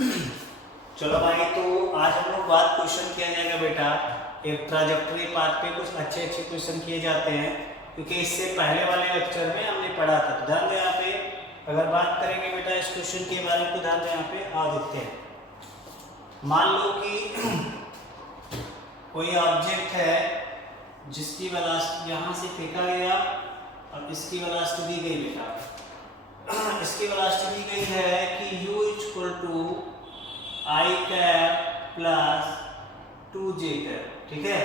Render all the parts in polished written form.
चलो भाई, तो आज हम लोग बात क्वेश्चन किया जाएगा बेटा। एक ट्राजेक्टरी पाथ पे कुछ अच्छे अच्छे क्वेश्चन किए जाते हैं, क्योंकि इससे पहले वाले लेक्चर में हमने पढ़ा था। तो ध्यान दो यहाँ पे, अगर बात करेंगे बेटा इस क्वेश्चन के बारे में, तो ध्यान दो यहाँ पे आ देखते हैं। मान लो कि कोई ऑब्जेक्ट है जिसकी वेलोसिटी यहाँ से फेंका गया और इसकी वेलोसिटी दी गई बेटा। इसकी वेलोसिटी दी गई है कि u equal to i cap plus 2j cap, ठीक है।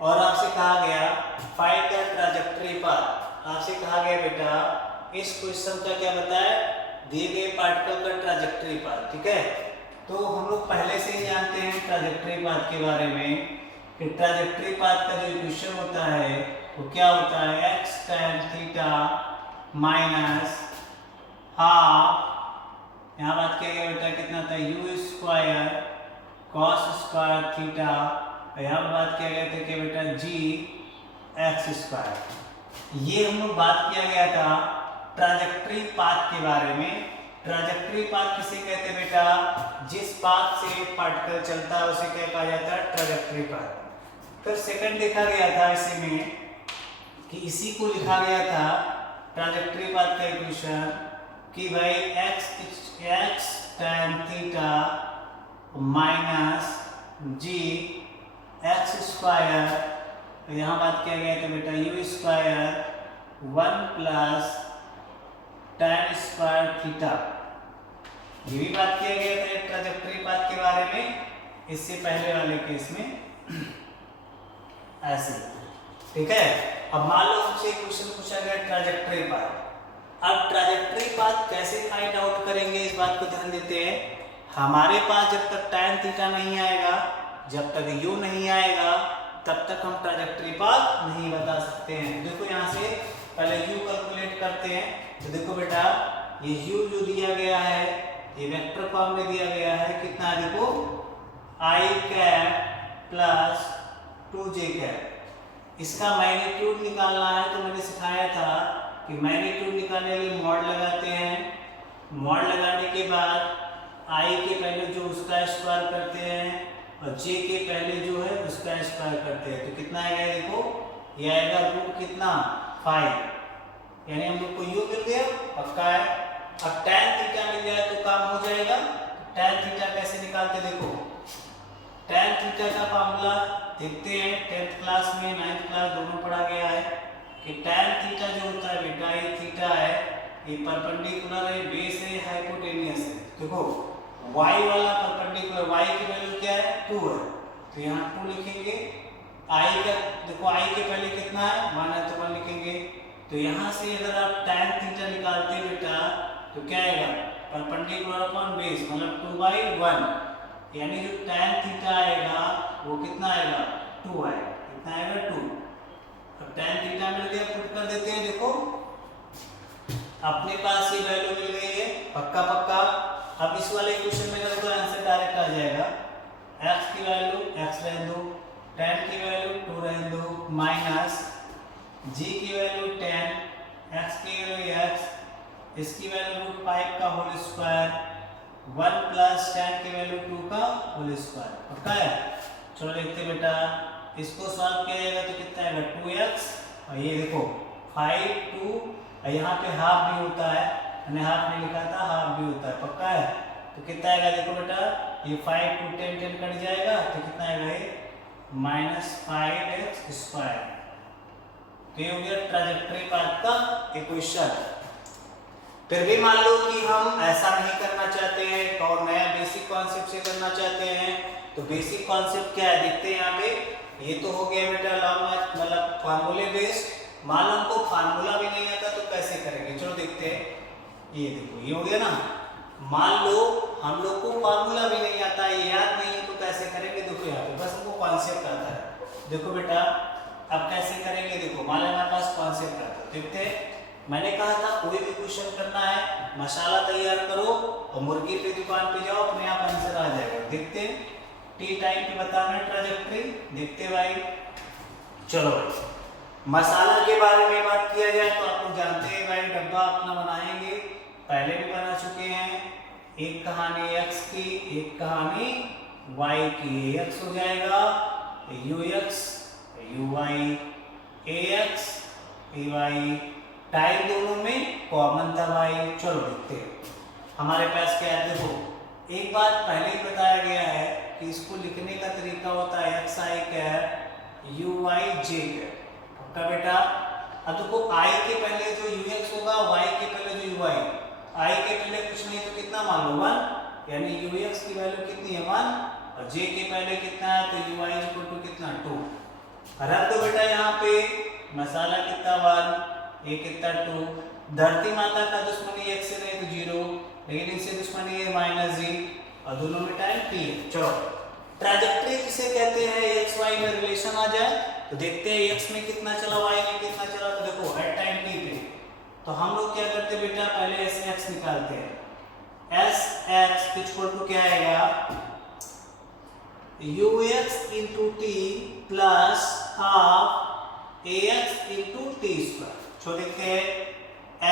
और आपसे कहा गया फाइंड द ट्रैजेक्टरी पाथ। आपसे कहा गया बेटा इस क्वेश्चन का क्या बताए, दिए गए पार्टिकल का ट्रैजेक्टरी पाथ, ठीक है। तो हम लोग पहले से ही जानते हैं ट्रैजेक्टरी पाथ के बारे में कि ट्रैजेक्टरी पाथ का जो इक्वेशन होता है वो क्या होता है, x tan theta minus half, यहाँ बात किया गया बेटा कितना था, u square cos square theta, और यहाँ पर बात किया गया था कि बेटा g x स्क्वायर। ये हम लोग बात किया गया था ट्रैजेक्टरी पाथ के बारे में। ट्रैजेक्टरी पाथ किसे कहते हैं बेटा, जिस पाथ से पार्टिकल चलता है उसे क्या कहा जाता है, ट्रैजेक्टरी पाथ। फिर सेकंड देखा गया था इसी में कि इसी को लिखा गया था ट्रैजेक्टरी पाथ का इक्वेशन कि भाई x tan theta minus g x square, यहाँ बात किया गया था बेटा u square 1 plus tan square theta. ये भी बात किया गया था ट्रैजेक्टरी पाथ के बारे में, इससे पहले वाले केस में ऐसे, ठीक है। अब मान लो हमसे क्वेश्चन पूछा गया ट्रैजेक्टरी पाथ। अब ट्रैजेक्टरी पाथ कैसे फाइंड आउट करेंगे, इस बात को ध्यान देते हैं। हमारे पास जब तक tan थीटा नहीं आएगा, जब तक u नहीं आएगा, तब तक हम ट्रैजेक्टरी पाथ नहीं बता सकते हैं। देखो यहाँ से पहले u कैलकुलेट करते हैं। तो देखो बेटा ये u जो दिया गया है ये वेक्टर फॉर्म में दिया गया है, कितना है देखो i cap plus 2j cap. इसका मैग्नीट्यूड निकालना है, तो मैंने सिखाया था कि मैग्नीट्यूड निकालने के लिए मॉड लगाते हैं। मॉड लगाने के बाद i के पहले जो उसका स्क्वायर करते हैं और j के पहले जो है उसका स्क्वायर करते हैं, तो कितना आएगा देखो, ये आएगा रूट कितना 5, यानी हम लोग को u मिल गया, पक्का है। अब tan थीटा मिल जाए तो काम हो जाएगा। tan थीटा कैसे निकालते देखो, tan थीटा का फार्मूला देखते हैं, 10th क्लास में 9th क्लास दोनों पढ़ा गया है कि tan थीटा जो होता है बेटा, ये थीटा है, ये परपेंडिकुलर है, बेस है, हाइपोटेनियस है। देखो y वाला परपेंडिकुलर, y की वैल्यू क्या है 2 है, तो यहाँ 2 लिखेंगे। i का देखो i के पहले कितना है 1 है, तो 1 लिखेंगे। तो यहाँ से अगर आप tan थीटा निकालते हैं बेटा तो क्या आएगा, परपेंडिकुलर अपॉन बेस मतलब 2/1, यानी जो tan थीटा आएगा वो कितना आएगा 2 आएगा, कितना आएगा 2। अब tan थीटा मिल गया, पुट कर देते हैं। देखो अपने पास ये वैल्यू मिल गई है, पक्का पक्का। अब इस वाले इक्वेशन में देखो आंसर डायरेक्ट आ जाएगा, x की वैल्यू x रहने दो, tan की वैल्यू 2 रहने दो, माइनस g की वैल्यू 10, x की वैल्यू x, इसकी वैल्यू रूट 5 का होल स्क्वायर, 1 प्लस tan की वैल्यू 2 का होल स्क्वायर, पक्का है। चलो देखते हैं बेटा, इसको सॉल्व किया जाएगा तो कितना आएगा 2x, और ये देखो 5 2, और यहाँ पे हाफ भी होता है, मैंने हाफ नहीं लिखा था, हाफ भी होता है, पक्का है। तो कितना आएगा देखो बेटा, ये 5 2 10 10 कट जाएगा, तो कितना आएगा ये -5x स्क्वायर। तो ये हो गया ट्रैजेक्टरी पाथ का इक्वेशन। फिर भी मान लो कि हम ऐसा नहीं करना चाहते हैं, एक और नया बेसिक कॉन्सेप्ट से करना चाहते हैं, तो बेसिक कॉन्सेप्ट क्या है देखते हैं यहाँ पे। ये तो हो गया बेटा लॉन्ग मतलब फार्मूले बेस्ड। मान लो हमको फार्मूला भी नहीं आता तो कैसे करेंगे, चलो देखते हैं। ये देखो ये हो गया ना, मान लो हम लोग को फार्मूला भी नहीं आता, ये याद नहीं है, तो कैसे करेंगे देखो यहाँ पे, बस हमको कॉन्सेप्ट आता है। देखो बेटा अब कैसे करेंगे, देखो मान लो हमारे पास कॉन्सेप्ट आता है, देखते हैं। मैंने कहा था कोई भी क्वेश्चन करना है मसाला तैयार करो और मुर्गी की दुकान पे जाओ, अपने आप आंसर आ जाएगा। देखते हैं टी टाइम पे बताना ट्रैजेक्टरी, देखते भाई। चलो भाई मसाला के बारे में बात किया जाए तो आप लोग जानते हैं भाई, डब्बा अपना बनाएंगे, पहले भी बना चुके हैं। एक कहानी x की, एक कहानी y की। x हो जाएगा ux uy, ax ay, time दोनों में कॉमन था y। चलो देखते हैं हमारे पास क्या है। देखो एक बात पहले ही बताया गया है कि इसको लिखने का तरीका होता है x i cap u y j cap. पक्का बेटा। अब देखो आई के पहले जो यू एक्स होगा, वाई के पहले जो यू आई, आई के पहले कुछ नहीं तो कितना मान लो 1, यानी यू एक्स की वैल्यू कितनी है 1, और जे के पहले कितना है तो यू आई इक्वल टू कितना 2। रख दो बेटा यहाँ पे, मसाला कितना 1, ये कितना 2। धरती माता का दुश्मनी x से नहीं तो 0, लेकिन इनसे दुश्मनी है -g, और दोनों में टाइम t है। चलो ट्रैजेक्टरी किसे कहते हैं, x y में रिलेशन आ जाए तो देखते हैं x में कितना चला, y में कितना चला। तो देखो एट टाइम t पे तो हम लोग क्या करते बेटा, पहले एस एक्स निकालते हैं। एस एक्स इक्वल टू क्या आएगा, you x into T plus half A x into t square. छो देखते हैं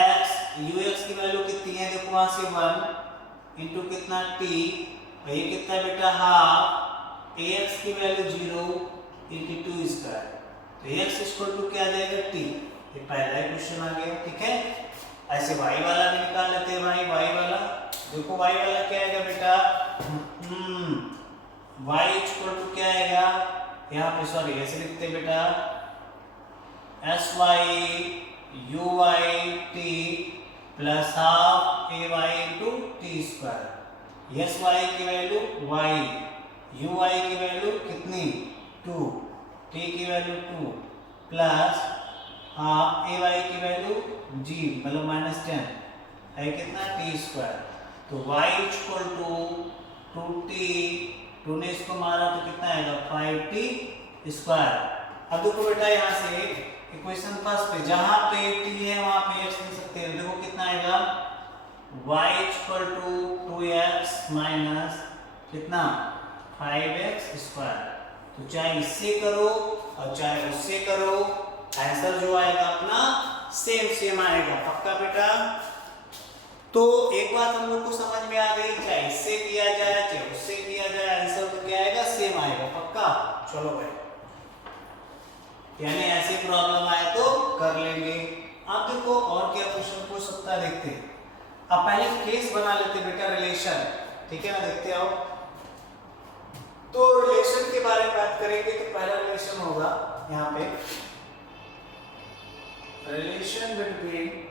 x यू एक्स की वैल्यू कितनी है, देखो वहां से 1 इंटू कितना t, और ये कितना बेटा हाफ ए एक्स की वैल्यू 0 इंटू 2 स्क्वायर, तो x इक्वल टू क्या आ जाएगा t। ये पहला ही क्वेश्चन आ गया। ठीक है, ऐसे y वाला भी निकाल लेते हैं भाई। y वाला देखो, y वाला क्या आएगा बेटा, y इक्वल टू क्या आएगा, यहाँ पे सॉरी ऐसे लिखते हैं बेटा, s y u y t plus half a y into t square. S y की वैल्यू y, यू वाई की वैल्यू कितनी 2, टी की value 2 plus half a y की वैल्यू g मतलब -10 है कितना टी स्क्वायर। तो y इक्वल टू 2t, 2 ने इसको मारा तो कितना आएगा 5t स्क्वायर। अब देखो बेटा यहाँ से इक्वेशन फर्स्ट पे जहां पे t है वहां पे x लिख सकते हैं। देखो कितना आएगा y equal to 2x minus कितना 5x स्क्वायर। तो चाहे इससे करो और चाहे उससे करो, आंसर जो आएगा अपना सेम आएगा। पक्का बेटा। तो एक बात हम लोग को समझ में आ गई, चाहे इससे किया जाए चाहे उससे किया जाए, आंसर तो क्या आएगा सेम आएगा। पक्का। चलो भाई, यानी ऐसी प्रॉब्लम आए तो कर लेंगे। अब देखो और क्या क्वेश्चन पूछ सकता है, देखते हैं। अब पहले केस बना लेते बेटा, रिलेशन। ठीक है ना, देखते आओ। तो रिलेशन के बारे में बात करेंगे तो पहला रिलेशन होगा यहाँ पे, relation between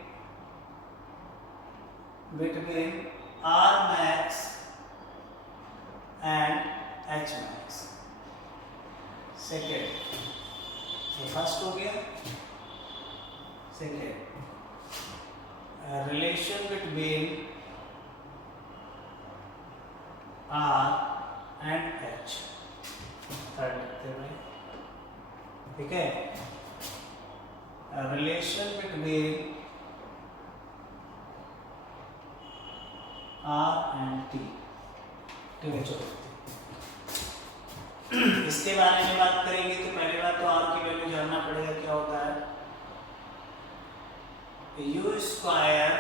R max and H max। Second, ये फर्स्ट हो गया। Second, relation between R and H। Third लिखते हैं भाई। ठीक है, relation between R and T। ठीक है, चलो इसके बारे में बात करेंगे तो पहले बात तो R की वैल्यू जानना पड़ेगा क्या होता है, u square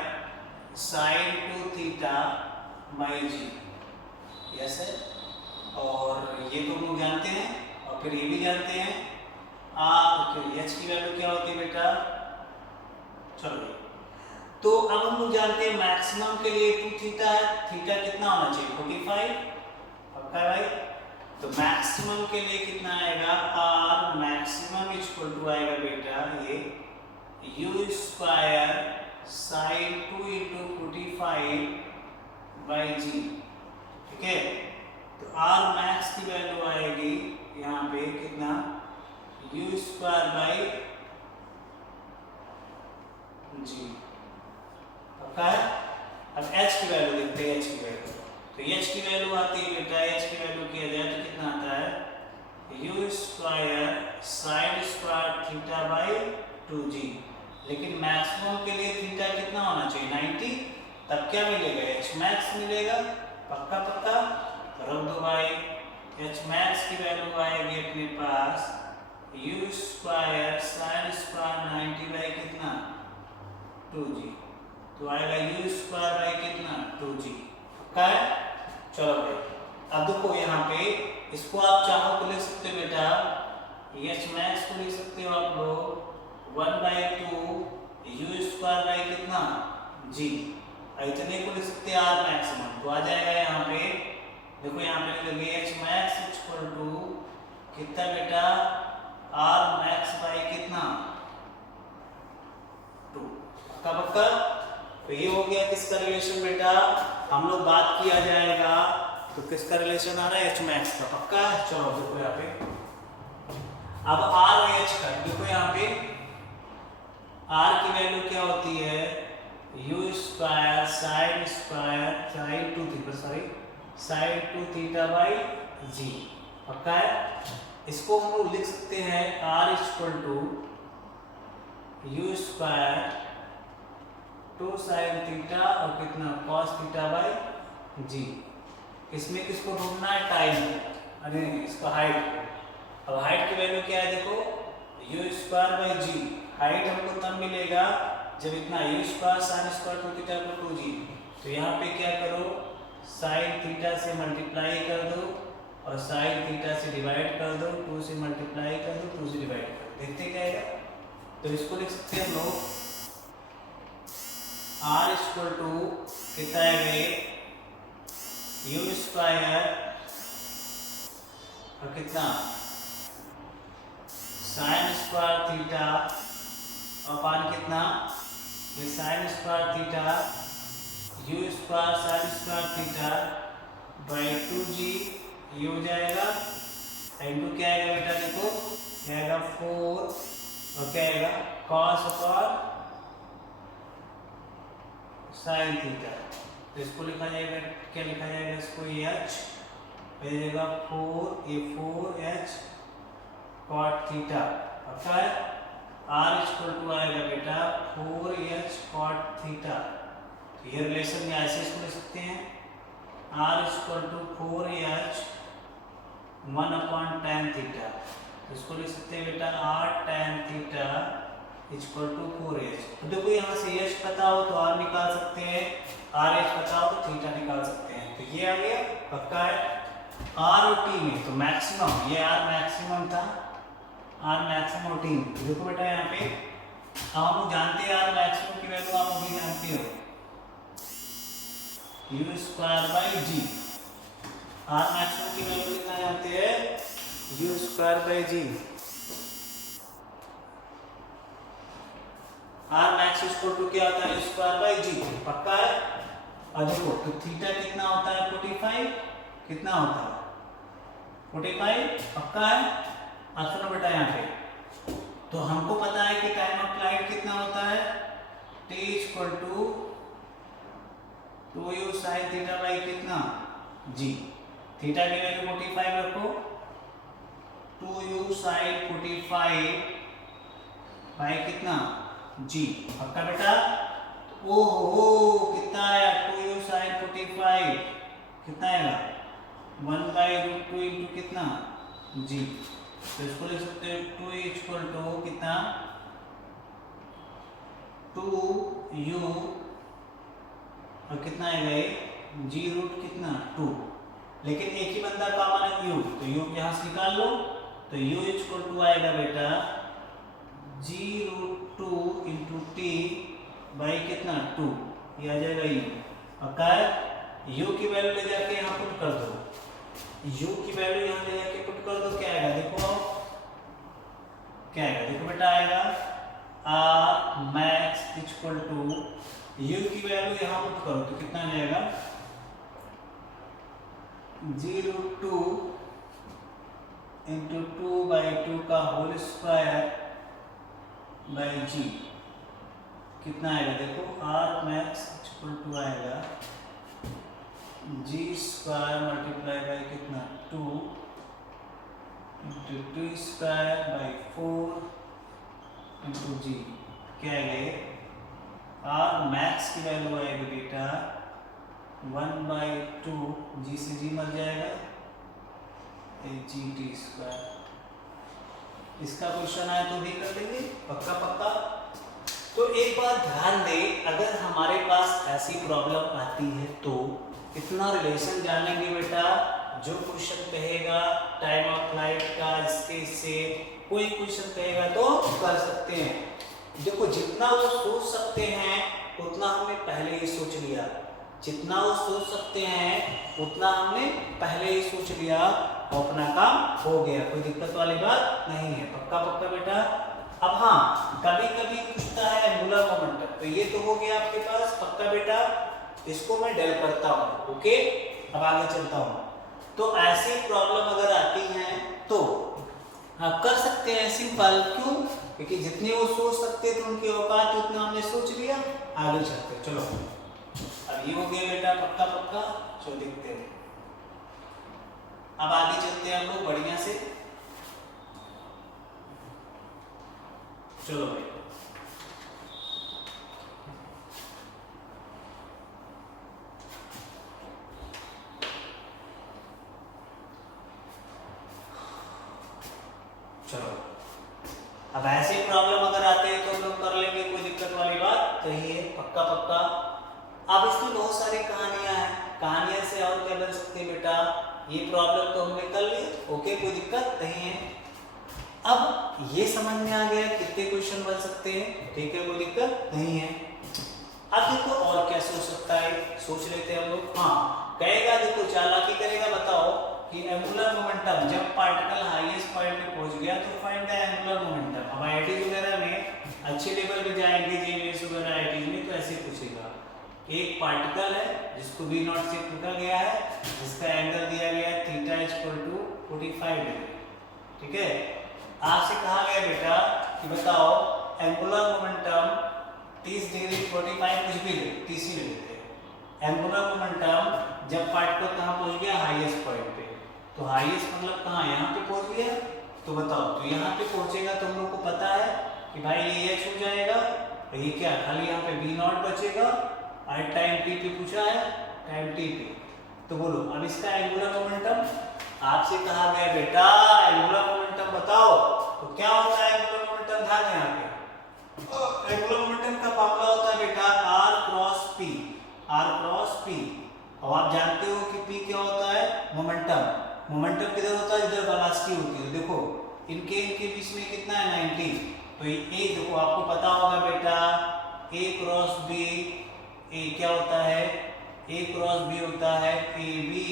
sine 2 theta by g. Yes है, और ये तो हम लोग जानते हैं, और फिर ये भी जानते हैं R, फिर h की वैल्यू क्या होती है बेटा। चलो तो अब हम लोग जानते हैं मैक्सिमम के लिए 2 थीटा है, थीटा कितना होना चाहिए 45। पक्का है भाई। तो मैक्सिमम के लिए कितना आएगा, R मैक्सिमम इक्वल टू आएगा बेटा ये u square sine 2 into 45 by g. ठीक है, तो R मैक्स की वैल्यू आएगी यहाँ पे कितना, u स्क्वायर बाई जी। पक्का है। अब h की वैल्यू देखते हैं, h की वैल्यू तो h की वैल्यू आती है बेटा, h की वैल्यू किया जाए तो कितना आता है u square sine square theta by 2g। लेकिन मैक्सिमम के लिए थीटा कितना होना चाहिए 90, तब क्या मिलेगा h मैक्स मिलेगा। पक्का पक्का, रख दो भाई। h मैक्स की वैल्यू आएगी अपने पास u square sine square 90 by कितना 2g, तो आएगा u स्क्वायर बाई कितना 2g। पक्का है? चलो भाई अब देखो यहाँ पे इसको आप चाहो तो लिख सकते हो बेटा एच मैक्स को लिख सकते हो आप लोग 1/2 यू स्क्वायर बाई कितना जी, इतने को लिख सकते हैं आर मैक्सिमम। तो आ जाएगा यहाँ पे देखो यहाँ पे लिखोगे एच मैक्स इक्वल टू कितना बेटा आर मैक्स बाई कितना 2। पक्का पक्का? तो ये हो गया किसका रिलेशन बेटा, हम लोग बात किया जाएगा तो किसका रिलेशन आ रहा है एच मैक्स का। पक्का है? चलो देखो यहाँ पे अब आर और एच का देखो यहाँ पे आर की वैल्यू क्या होती है u square sine square sine 2 theta sorry sine 2 theta by g. पक्का है? इसको हम लोग लिख सकते हैं R equal to u square 2 sine theta और कितना कॉस थीटा बाई जी। इसमें किसको ढूंढना है टाइम, अरे इसका हाइट। अब हाइट की वैल्यू क्या है देखो u square by g. Height हमको तब मिलेगा जब इतना u square sine square 2 theta पर 2g। तो यहाँ पे क्या करो साइन थीटा से मल्टीप्लाई कर दो और साइन थीटा से डिवाइड कर दो, 2 से मल्टीप्लाई कर दो 2 से डिवाइड कर दो, देखते क्या आएगा। तो इसको लिख सकते हैं हम लोग r इक्वल टू कितना है यू स्क्वायर और कितना साइन स्क्वायर थीटा अपान कितना ये sine square theta you square sine square theta by 2g ये हो जाएगा इनटू क्या आएगा बेटा देखो क्या आएगा 4 और क्या आएगा cos अपॉन साइन थीटा। तो इसको लिखा जाएगा क्या लिखा जाएगा इसको h जाएगा 4h cot थीटा। पक्का है? r इक्वल टू आएगा बेटा 4h cot थीटा। तो ये रिलेशन में ऐसे इसको लिख सकते हैं r equal to 4h 1/tan theta. तो इसको लिख सकते हैं बेटा r tan theta equal to 4h। तो देखो यहाँ से h पता हो तो r निकाल सकते हैं, rh पता हो तो थीटा निकाल सकते हैं। तो ये आ गया। पक्का है? r और t में तो मैक्सिमम ये r मैक्सिमम था r मैक्सिमम और t में देखो बेटा यहाँ पे अब हम लोग जानते हैं r मैक्सिमम की वैल्यू आप अभी जानते हो u square by g. r maximum की वैल्यू कितना जानते हैं u square by g. r max equal to क्या होता है u स्क्वायर बाई जी। पक्का है? और देखो तो थीटा कितना होता है 45 कितना होता है 45। पक्का है? अब सुनो बेटा यहाँ पे तो हमको पता है कि टाइम ऑफ फ्लाइट कितना होता है t equal to 2u sine theta by कितना जी। थीटा की वैल्यू 45 रखो 2u साइन 45 बाई कितना जी। पक्का बेटा? ओहो कितना आया 2u साइन 45 कितना आएगा 1/√2 इंटू कितना जी। तो इसको लिख सकते हो 2 इक्वल टू कितना 2u और कितना आएगा जी रूट कितना 2। लेकिन एक ही बंदा कॉमन है u तो u यहाँ से निकाल लो। तो u इक्वल टू आएगा बेटा g√2 इंटू टी बाई कितना 2 ये आ जाएगा u। पक्का है? u की वैल्यू ले जाके यहाँ पुट कर दो u की वैल्यू यहाँ ले जाके पुट कर दो क्या आएगा देखो क्या आएगा देखो बेटा आएगा r max equal to u की वैल्यू यहाँ पुट करो तो कितना आ जाएगा g√2 इंटू 2/2 का होल स्क्वायर बाई जी। कितना आएगा देखो r मैक्स इक्वल टू आएगा जी स्क्वायर मल्टीप्लाई बाई कितना 2 इंटू 2 स्क्वायर बाई 4 इंटू जी। क्या आएगा r मैक्स की वैल्यू आएगी बेटा 1/2 जी से जी मर जाएगा जी टी स्क्वायर। इसका क्वेश्चन आया तो भी कर लेंगे। पक्का पक्का? तो एक बात ध्यान दें अगर हमारे पास ऐसी प्रॉब्लम आती है तो इतना रिलेशन जानेंगे बेटा, जो क्वेश्चन कहेगा टाइम ऑफ फ्लाइट का इसके से कोई क्वेश्चन कहेगा तो कर सकते हैं। देखो जितना वो सोच सकते हैं उतना हमने पहले ही सोच लिया, जितना वो सोच सकते हैं उतना हमने पहले ही सोच लिया और अपना काम हो गया, कोई दिक्कत वाली बात नहीं है। पक्का पक्का बेटा। अब हाँ, कभी कभी पूछता है एंगुलर मोमेंटम, तो ये तो हो गया आपके पास पक्का बेटा, इसको मैं डेल करता हूँ। ओके, अब आगे चलता हूँ। तो ऐसी प्रॉब्लम अगर आती है तो आप कर सकते हैं सिंपल, क्यों? क्योंकि जितने वो सोच सकते थे उनकी औकात उतना हमने सोच लिया। आगे चलते चलो, अब ये हो गया बेटा पक्का पक्का। चलो देखते हैं, अब आगे चलते हैं हम लोग बढ़िया से। चलो भाई, चलो अब ऐसे प्रॉब्लम अगर आते हैं तो हम लोग कर लेंगे, कोई दिक्कत वाली बात तो ये पक्का पक्का। अब इसमें बहुत सारी कहानियां हैं, कहानियां से और क्या बन सकती है बेटा, ये प्रॉब्लम तो हमने कर ली। ओके, कोई दिक्कत नहीं है। अब ये समझ में आ गया कितने क्वेश्चन बन सकते हैं, ठीक है, कोई दिक्कत नहीं है। अब देखो और क्या सोच सकता है, सोच लेते हैं हम लोग। हाँ, कहेगा देखो चालाकी करेगा, बताओ कि एंगुलर मोमेंटम जब पार्टिकल हाईएस्ट पॉइंट पे पहुंच गया तो फाइंड द एंगुलर मोमेंटम। अब आईआईटी वगैरह में अच्छे लेवल पे जाएंगे, जेईई वगैरह आईआईटी में, तो ऐसे पूछेगा एक पार्टिकल है जिसको v नॉट से टूटा गया है, जिसका एंगल दिया गया है थीटा इक्वल टू 45 डिग्री, ठीक है। आपसे कहा गया बेटा कि बताओ एंगुलर मोमेंटम 30 डिग्री 45 कुछ भी 30 ही लेते हैं। एंगुलर मोमेंटम जब पार्टिकल कहाँ पहुंच गया, हाईएस्ट पॉइंट पे, तो हाईएस्ट मतलब कहाँ, यहाँ पे पहुंच गया। तो बताओ, तो यहाँ पे पहुंचेगा तो हम लोग को पता है कि भाई ये h हो जाएगा, तो ये क्या खाली यहाँ पे v नॉट बचेगा, और टाइम t पे पूछा है, टाइम t पे। तो बोलो अब इसका एंगुलर मोमेंटम, आपसे कहा गया बेटा एंगुलर मोमेंटम बताओ, तो क्या होता है एंगुलर मोमेंटम, ध्यान यहाँ पे एंगुलर मोमेंटम का फॉर्मूला होता है बेटा r cross p, r cross p। और आप जानते हो कि p क्या होता है, मोमेंटम। मोमेंटम किधर होता है, जिधर वेलोसिटी होती है। देखो इनके बीच में कितना है, 90। तो ये देखो आपको पता होगा बेटा a क्रॉस b, ए क्या होता है, a क्रॉस b होता है a b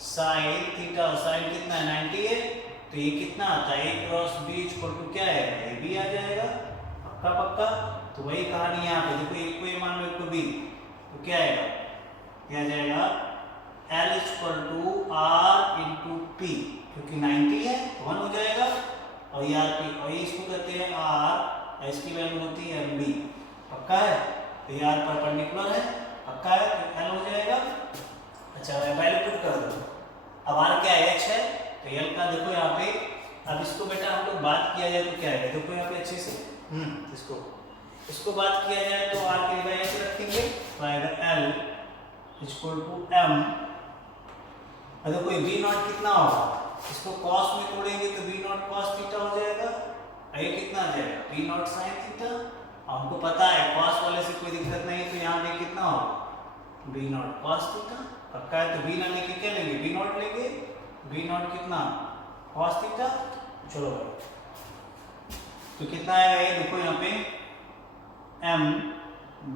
sine theta, sine कितना है 90 है, तो ये कितना आता है a cross b equal to क्या है, ए बी आ जाएगा पक्का पक्का। तो वही कहानी यहाँ पे देखो, एक को a मान लो एक को b, तो क्या आएगा, क्या जाएगा L equal to r into p, क्योंकि 90 है तो 1 हो जाएगा, और ये r p, और ये इसको कहते हैं r, इसकी वैल्यू होती है mb, पक्का है। तो ये r परपेंडिकुलर है, पक्का है, तो L हो जाएगा। अच्छा वैल्यू पुट कर दो। अब r क्या है, h है, तो L का देखो यहाँ पे, अब इसको बेटा हम लोग बात किया जाए तो क्या है, देखो यहाँ पे अच्छे से इसको बात किया जाए तो r की वैल्यू ऐसे रखेंगे, तो आएगा L इक्वल टू m। अब देखो v नॉट कितना होगा, इसको cos में तोड़ेंगे तो v नॉट cos थीटा हो जाएगा, ये कितना आ जाएगा v नॉट sin थीटा। हमको पता है cos वाले से कोई दिक्कत नहीं, तो यहाँ पे कितना होगा v नॉट cos थीटा, पक्का है। तो v ना लेके क्या लेंगे, v नॉट लेंगे, v नॉट कितना cos थीटा। चलो तो कितना आएगा ये देखो यहाँ पे m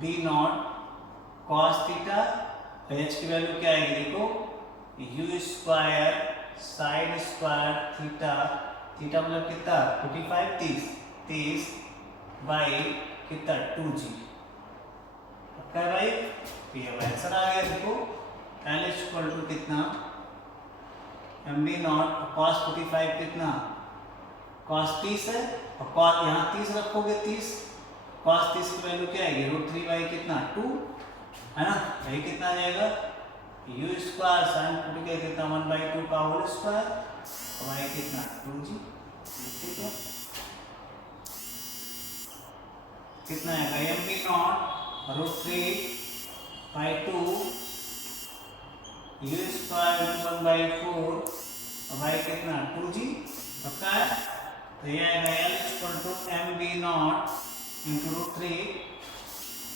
v not cos theta, h की वैल्यू क्या आएगी देखो u square sine square theta, theta मतलब कितना 45 30 बाई कितना 2g, पक्का है भाई। तो ये आंसर आ गया देखो L इक्वल टू कितना mb नॉट cos 45 कितना cos 30 है, और cos यहाँ 30 रखोगे 30, cos 30 की वैल्यू क्या आएगी √3 बाई कितना 2 है ना, यही कितना आ जाएगा u स्क्वायर साइन 40 कितना 1/2 का होल स्क्वायर, और भाई कितना 2g, ठीक है। कितना है mb not √3 by 2 u square 1/4, और भाई कितना 2g, पक्का है। तो ये आएगा L equal to mb naught into √3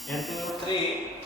√3